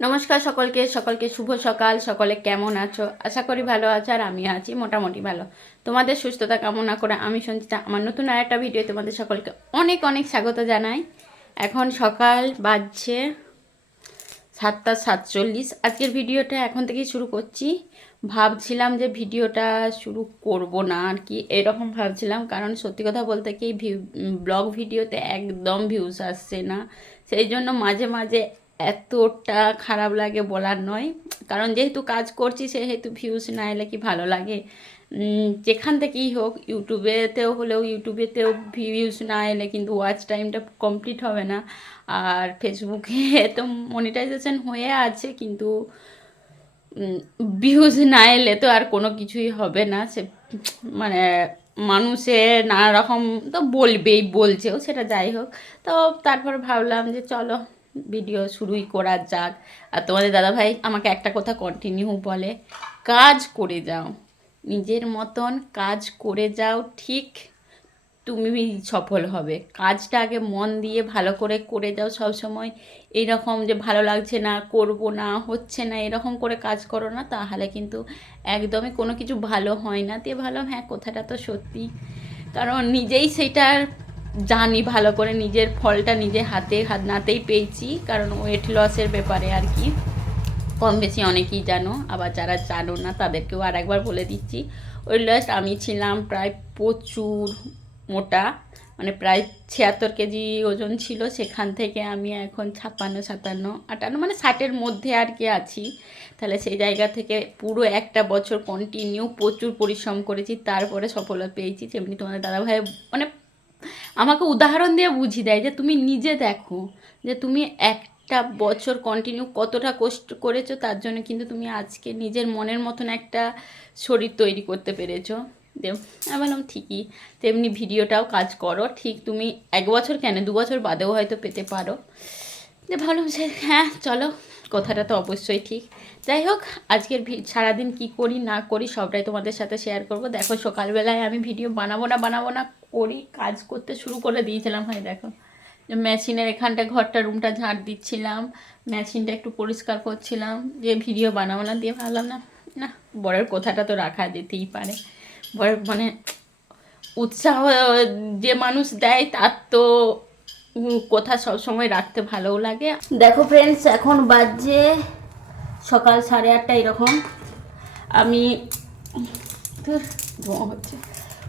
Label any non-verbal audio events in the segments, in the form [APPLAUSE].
নমস্কার সকলকে সকলকে শুভ সকাল, সকলে কেমন আছো? আশা করি ভালো আছো আর আমি আছি মোটামুটি ভালো। তোমাদের সুস্থতা কামনা করে আমি সঞ্চিতা, আমার নতুন আর একটা ভিডিও তোমাদের সকলকে অনেক অনেক স্বাগত জানাই। এখন সকাল বাজছে সাতটা সাতচল্লিশ। আজকের ভিডিওটা এখন থেকেই শুরু করছি। ভাবছিলাম যে ভিডিওটা শুরু করব না আর কি, এরকম ভাবছিলাম। কারণ সত্যি কথা বলতে কি ব্লগ ভিডিওতে একদম ভিউজ আসছে না। সেই জন্য মাঝে মাঝে এতটা খারাপ লাগে বলার নয়। কারণ যেহেতু কাজ করছি, সেহেতু ভিউজ না এলে কি ভালো লাগে? যেখান থেকেই হোক, ইউটিউবেতেও হলেও, ইউটিউবেতেও ভিউজ না এলে কিন্তু ওয়াচ টাইমটা কমপ্লিট হবে না। আর ফেসবুকে [LAUGHS] তো মনিটাইজেশন হয়ে আছে, কিন্তু ভিউজ না এলে তো আর কোনো কিছুই হবে না। সে মানে মানুষের নানা রকম তো বলবেই, বলছেও সেটা যাই হোক। তো তারপর ভাবলাম যে চলো ভিডিও শুরুই করা যাক। আর তোমাদের দাদাভাই আমাকে একটা কথা কন্টিনিউ বলে, কাজ করে যাও। নিজের মতন কাজ করে যাও, ঠিক তুমি সফল হবে। কাজটা আগে মন দিয়ে ভালো করে করে যাও সব সময় এইরকম যে ভালো লাগছে না, করব না, হচ্ছে না, এরকম করে কাজ করো না, তাহলে কিন্তু একদমই কোনো কিছু ভালো হয় না। দিয়ে ভালো হ্যাঁ কথাটা তো সত্যি। কারণ নিজেই সেটার জানি ভালো করে নিজের ফলটা নিজে হাতে হাত নাতেই পেয়েছি, কারণ ওয়েট লসের ব্যাপারে আর কি। কম বেশি অনেকেই জানো, আবার যারা জানো না তাদেরকেও আর একবার বলে দিচ্ছি। ওই লস আমি ছিলাম প্রায় প্রচুর মোটা মানে প্রায় ছিয়াত্তর কেজি ওজন ছিল, সেখান থেকে আমি এখন ছাপ্পান্ন, সাতান্ন, আটান্ন মানে ষাটের মধ্যে আর কি আছি। তাহলে সেই জায়গা থেকে পুরো একটা বছর কন্টিনিউ প্রচুর পরিশ্রম করেছি, তারপরে সফলতা পেয়েছি, তেমনি তোমাদের দাদাভাই মানে আমাকে উদাহরণ দিয়ে বুঝিয়ে দেয় যে তুমি নিজে দেখো যে তুমি একটা বছর কন্টিনিউ কতটা কষ্ট করেছ, তার জন্য কিন্তু তুমি আজকে নিজের মনের মতন একটা শরীর তৈরি করতে পেরেছ। দেব আমি বললাম, ঠিকই, তেমনি ভিডিওটাও কাজ করো, ঠিক তুমি এক বছর কেন? দু বছর বাদেও হয়তো পেতে পারো। যে ভাবলাম যে হ্যাঁ চলো, কথাটা তো অবশ্যই ঠিক। যাই হোক, আজকের সারাদিন কি করি না করি সবটাই তোমাদের সাথে শেয়ার করব। দেখো, সকালবেলায় আমি ভিডিও বানাবো না বানাবো না করি কাজ করতে শুরু করে দিয়েছিলাম। হয়, দেখো। মেশিনের এখানটা ঘরটা রুমটা ঝাড় দিচ্ছিলাম। মেশিনটা একটু পরিষ্কার করছিলাম। যে ভিডিও বানাবো না দিয়ে ভাবলাম, না না, বরের কথাটা তো রাখা যেতেই পারে। বরের মানে উৎসাহ যে মানুষ দেয়, তার তো কথা সবসময় রাখতে ভালোও লাগে। দেখো ফ্রেন্ডস এখন বাজে সকাল সাড়ে আটটা এরকম। আমি ধোঁয়া হচ্ছে।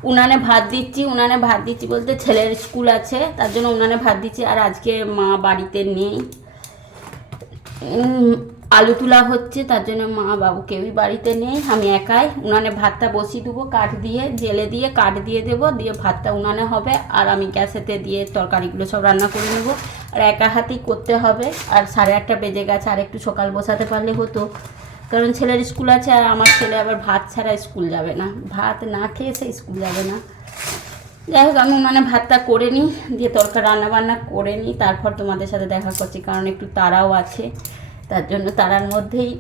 উনানে ভাত দিচ্ছি, উনানে ভাত দিচ্ছি বলতে ছেলের স্কুল আছে, তার জন্য উনানে ভাত দিচ্ছি। আর আজকে মা বাড়িতে নেই। আলু তোলা হচ্ছে, তার জন্য মা বাবু কেউই বাড়িতে নেই, আমি একাই। উনানে ভাতটা বসিয়ে দেবো, কাঠ দিয়ে, জেলে দিয়ে, কাঠ দিয়ে দেবো, দিয়ে ভাতটা উনানে হবে। আর আমি গ্যাসেতে দিয়ে তরকারিগুলো সব রান্না করে নেব। আর একা হাতেই করতে হবে। আর সাড়ে আটটা বেজে গেছে, আর একটু সকাল বসাতে পারলে হতো। কারণ ছেলের স্কুল আছে আর আমার ছেলে আবার ভাত ছাড়া স্কুল যাবে না। ভাত না খেয়ে সে স্কুল যাবে না। যাই হোক, আমি মানে ভাতটা করে নিই, দিয়ে তরকারি রান্না বান্না করে নিই, তারপর তোমাদের সাথে দেখা করছি, কারণ একটু তারাও আছে, তার জন্য তারার মধ্যেই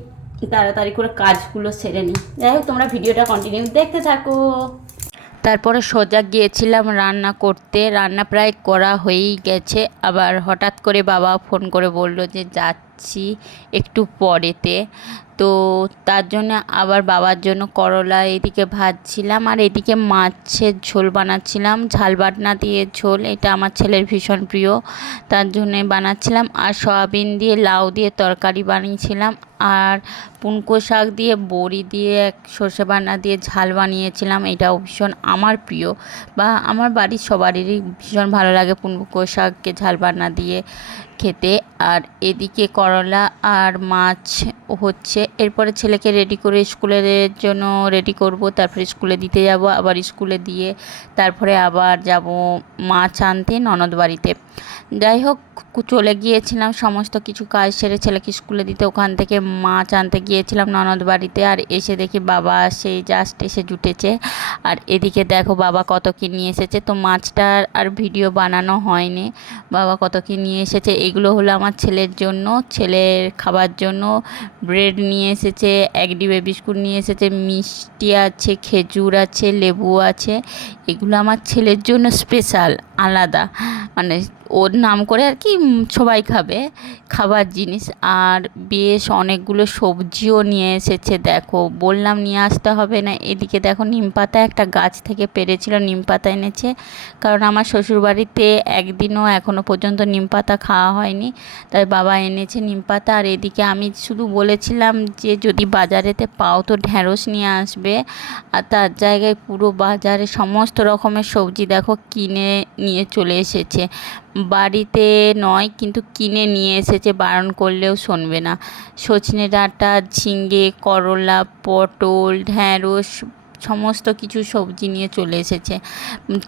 তাড়াতাড়ি করে কাজগুলো সেরে নিই। যাই হোক, তোমরা ভিডিওটা কন্টিনিউ দেখতে থাকো। তারপরে সোজা গিয়েছিলাম রান্না করতে, রান্না প্রায় করা হয়েই গেছে। আবার হঠাৎ করে বাবা ফোন করে বলল যে যাচ্ছি একটু পরেতে। তো তার জন্য আবার বাবার জন্য করলা এদিকে ভাজছিলাম আর এদিকে মাছের ঝোল বানাচ্ছিলাম, ঝাল বাটনা দিয়ে ঝোল, এটা আমার ছেলের ভীষণ প্রিয়। তার জন্য বানাচ্ছিলাম আর সয়াবিন দিয়ে, লাউ দিয়ে তরকারি বানিয়েছিলাম আর পুনকো শাক দিয়ে, বড়ি দিয়ে, এক সর্ষে বান্না দিয়ে ঝাল বানিয়েছিলাম। এটাও ভীষণ আমার প্রিয় বা আমার বাড়ির সবারই ভীষণ ভালো লাগে পুনকো শাককে ঝাল বান্না দিয়ে খেতে। আর এদিকে করলা আর মাছ হচ্ছে এরপরে ছেলেকে রেডি করে স্কুলের জন্য রেডি করব, তারপরে স্কুলে দিতে যাব, আবার স্কুলে দিয়ে তারপরে আবার যাব মাছ আনতে ননদ বাড়িতে। যাই হোক চলে গিয়েছিলাম, সমস্ত কিছু কাজ সেরে ছেলেকে স্কুলে দিতে। ওখান থেকে মাছ আনতে গিয়েছিলাম ননদ বাড়িতে, আর এসে দেখি বাবা সেই জাস্ট এসে জুটেছে। আর এদিকে দেখো বাবা কত কি নিয়ে এসেছে। তো মাছটার আর ভিডিও বানানো হয়নি। বাবা কত কি নিয়ে এসেছে, এগুলো হলো আমার ছেলের জন্য, ছেলের খাবার জন্য ব্রেড নিয়ে এসেছে, এক ডিবে বিস্কুট নিয়ে এসেছে, মিষ্টি আছে, খেজুর আছে, লেবু আছে। এগুলো আমার ছেলের জন্য স্পেশাল আলাদা। মানে ওর নাম করে আর কি সবাই খাবে, খাবার জিনিস। আর বেশ অনেকগুলো সবজিও নিয়ে এসেছে, দেখো। বললাম নিয়ে আসতে হবে না, এদিকে দেখো নিম পাতা একটা গাছ থেকে পেরেছিল, নিম পাতা এনেছে। কারণ আমার শ্বশুরবাড়িতে একদিনও এখনও পর্যন্ত নিম পাতা খাওয়া হয়নি। তাই বাবা এনেছে নিম পাতা, আর এদিকে আমি শুধু বলেছিলাম যে যদি বাজারেতে পাও তো ঢ্যাঁড়স নিয়ে আসবে। আর তার জায়গায় পুরো বাজারে সমস্ত রকমের সবজি দেখো কিনে নিয়ে চলে এসেছে। বাড়িতে নয়, কিন্তু কিনে নিয়ে এসেছে, বারণ করলেও শুনবে না। সজনে ডাঁটা ঝিঙে করলা, পটল, ঢ্যাঁড়স, সমস্ত কিছু সবজি নিয়ে চলে এসেছে।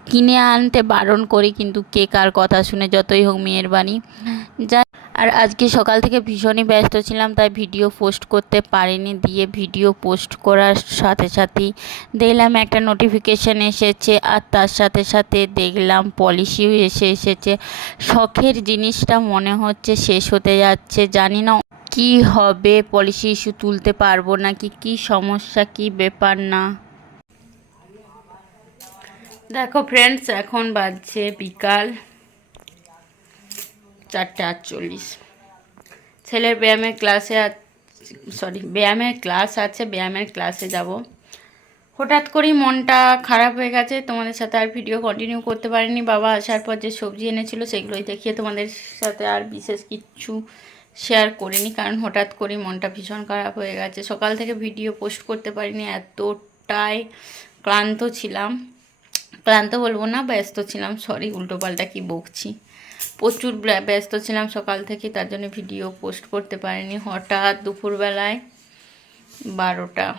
কিনে আনতে বারণ করে কিন্তু কে কার কথা শুনে, যতই হোক মেয়ের বাড়ি। যা আর আজকে সকাল থেকে ভীষণই ব্যস্ত ছিলাম, তাই ভিডিও পোস্ট করতে পারিনি, দিয়ে ভিডিও পোস্ট করার সাথে সাথেই দেখলাম একটা নোটিফিকেশান এসেছে, আর তার সাথে সাথে দেখলাম পলিসিও এসে এসেছে। শখের জিনিসটা মনে হচ্ছে শেষ হতে যাচ্ছে, জানি না কি হবে পলিসি ইস্যু তুলতে পারব নাকি, কি কী সমস্যা, কি ব্যাপার না। দেখো ফ্রেন্ডস এখন বাজছে বিকাল। চারটে আটচল্লিশ। ছেলের ব্যায়ামের ক্লাসে সরি ব্যায়ামের ক্লাস আছে, ব্যায়ামের ক্লাসে যাব। হঠাৎ করেই মনটা খারাপ হয়ে গেছে, তোমাদের সাথে আর ভিডিও কন্টিনিউ করতে পারিনি। বাবা আসার পর যে সবজি এনেছিল সেগুলোই দেখিয়ে তোমাদের সাথে আর বিশেষ কিচ্ছু শেয়ার করিনি, কারণ হঠাৎ করেই মনটা ভীষণ খারাপ হয়ে গেছে। সকাল থেকে ভিডিও পোস্ট করতে পারিনি, এতটাই ক্লান্ত ছিলাম। ক্লান্ত বলব না, ব্যস্ত ছিলাম সরি উল্টোপাল্টা কি বকছি। প্রচুর ব্য- ব্যস্ত ছিলাম সকাল থেকে, তার জন্য ভিডিও পোস্ট করতে পারিনি। হঠাৎ দুপুরবেলায় বারোটা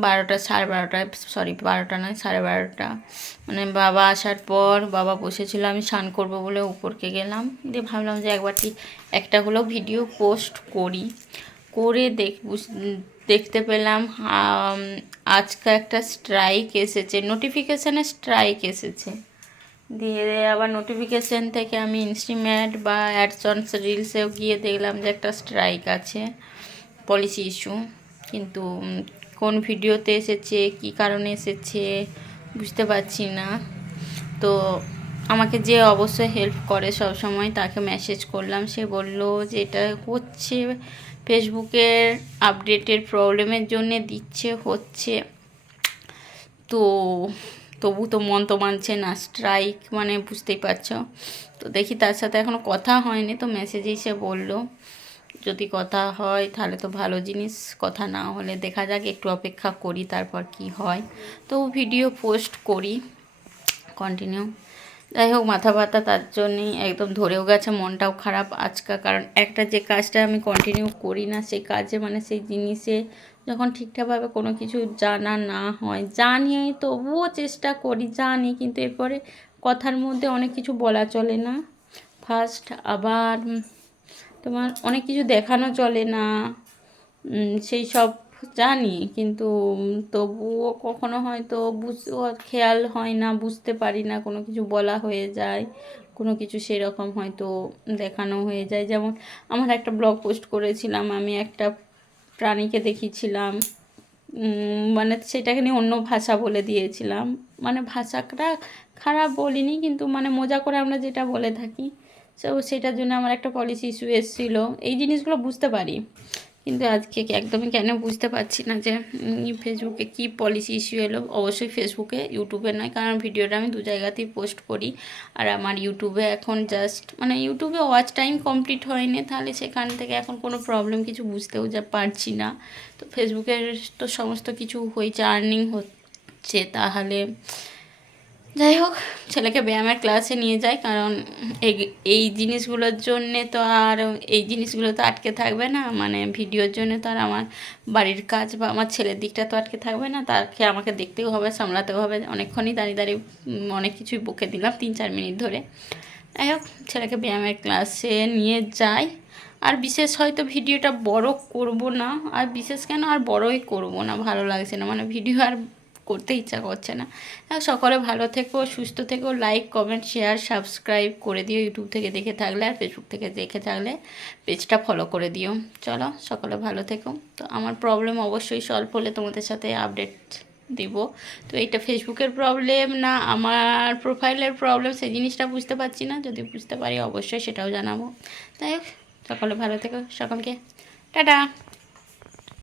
বারোটা, সাড়ে বারোটা সরি, বারোটা নয়, সাড়ে বারোটা। মানে বাবা আসার পর বাবা বসেছিল, আমি স্নান করব বলে উপরকে গেলাম। দিয়ে ভাবলাম যে একবারটি একটা হলেও ভিডিও পোস্ট করি। করে দেখ দেখতে পেলাম আজকে একটা স্ট্রাইক এসেছে, নোটিফিকেশানে স্ট্রাইক এসেছে। দিয়ে আবার নোটিফিকেশান থেকে আমি ইনস্টিমেট বা অ্যাডসন্স রিলসেও গিয়ে দেখলাম যে একটা স্ট্রাইক আছে পলিসি ইস্যু কিন্তু কোন ভিডিওতে এসেছে, কি কারণে এসেছে, বুঝতে পারছি না। তো আমাকে যে অবশ্যই হেল্প করে সব সময় তাকে মেসেজ করলাম। সে বলল যে এটা হচ্ছে ফেসবুকের আপডেটের প্রবলেমের জন্য দিচ্ছে, হচ্ছে। তো তবু তো মন তো মানছে না স্ট্রাইক মানে বুঝতেই পারছ। তো দেখি তার সাথে এখনও কথা হয়নি, তো মেসেজেই সে বলল, যদি কথা হয় তাহলে তো ভালো জিনিস, কথা না হলে দেখা যাক, একটু অপেক্ষা করি, তারপর কি হয়। তো ভিডিও পোস্ট করি কন্টিনিউ যাই হোক, মাথা ব্যথা তার জন্যই একদম ধরেও গেছে, মনটাও খারাপ আজকা, কারণ একটা যে কাজটা আমি কন্টিনিউ করি না, সেই কাজে মানে সেই জিনিসে যখন ঠিকঠাকভাবে কোনো কিছু জানা না হয় জানি তবুও চেষ্টা করি, জানি কিন্তু এরপরে কথার মধ্যে অনেক কিছু বলা চলে না। ফার্স্ট আবার তোমার অনেক কিছু দেখানো চলে না। সেই সব জানি কিন্তু তবুও কখনো হয়তো বুঝ খেয়াল হয় না, বুঝতে পারি না কোনো কিছু বলা হয়ে যায়। কোনো কিছু সেরকম হয়তো দেখানো হয়ে যায়। যেমন আমার একটা ব্লগ পোস্ট করেছিলাম, আমি একটা প্রাণীকে দেখিয়েছিলাম। মানে সেটাকে নিয়ে অন্য ভাষা বলে দিয়েছিলাম। মানে ভাষাটা খারাপ বলিনি, কিন্তু মানে মজা করে আমরা যেটা বলে থাকি। তো সেটার জন্য আমার একটা পলিসি ইস্যু এসেছিল। এই জিনিসগুলো বুঝতে পারি। কিন্তু আজকে একদমই কেন বুঝতে পারছি না যে ফেসবুকে কি পলিসি ইস্যু এলো? অবশ্যই ফেসবুকে ইউটিউবে নয়, কারণ ভিডিওটা আমি দু জায়গাতেই পোস্ট করি। আর আমার ইউটিউবে এখন জাস্ট মানে ইউটিউবে ওয়াচ টাইম কমপ্লিট হয়নি, তাহলে সেখান থেকে এখন কোনো প্রবলেম কিছু বুঝতেও যা পারছি না। তো ফেসবুকের তো সমস্ত কিছু হয়েছে আর্নিং হচ্ছে, তাহলে যাই হোক, ছেলেকে ব্যায়ামের ক্লাসে নিয়ে যায় কারণ এই জিনিসগুলোর জন্যে তো আর, এই জিনিসগুলো তো আটকে থাকবে না। মানে ভিডিওর জন্য তো আর আমার বাড়ির কাজ বা আমার ছেলের দিকটা তো আটকে থাকবে না। তাকে আমাকে দেখতেও হবে, সামলাতেও হবে। অনেকক্ষণই দাঁড়িয়ে দাঁড়িয়ে অনেক কিছুই বকে দিলাম তিন চার মিনিট ধরে। যাই হোক, ছেলেকে ব্যায়ামের ক্লাসে নিয়ে যাই। আর বিশেষ হয়তো ভিডিওটা বড় করব না, আর বিশেষ কেন আর বড়ই করব না, ভালো লাগছে না। মানে ভিডিও আর করতে ইচ্ছা করছে না। সকলে ভালো থেকো, সুস্থ থেকো লাইক কমেন্ট শেয়ার সাবস্ক্রাইব করে দিও ইউটিউব থেকে দেখে থাকলে আর ফেসবুক থেকে দেখে থাকলে পেজটা ফলো করে দিও। চলো, সকলে ভালো থেকো। তো আমার প্রবলেম অবশ্যই সলভ হলে তোমাদের সাথে আপডেট দেব। তো এটা ফেসবুকের প্রবলেম না আমার প্রোফাইলের প্রবলেম সেই জিনিসটা বুঝতে পারছি না। যদি বুঝতে পারি, অবশ্যই সেটাও জানাব। তাই হোক, সকলে ভালো থেকো, সকলকে। টাটা!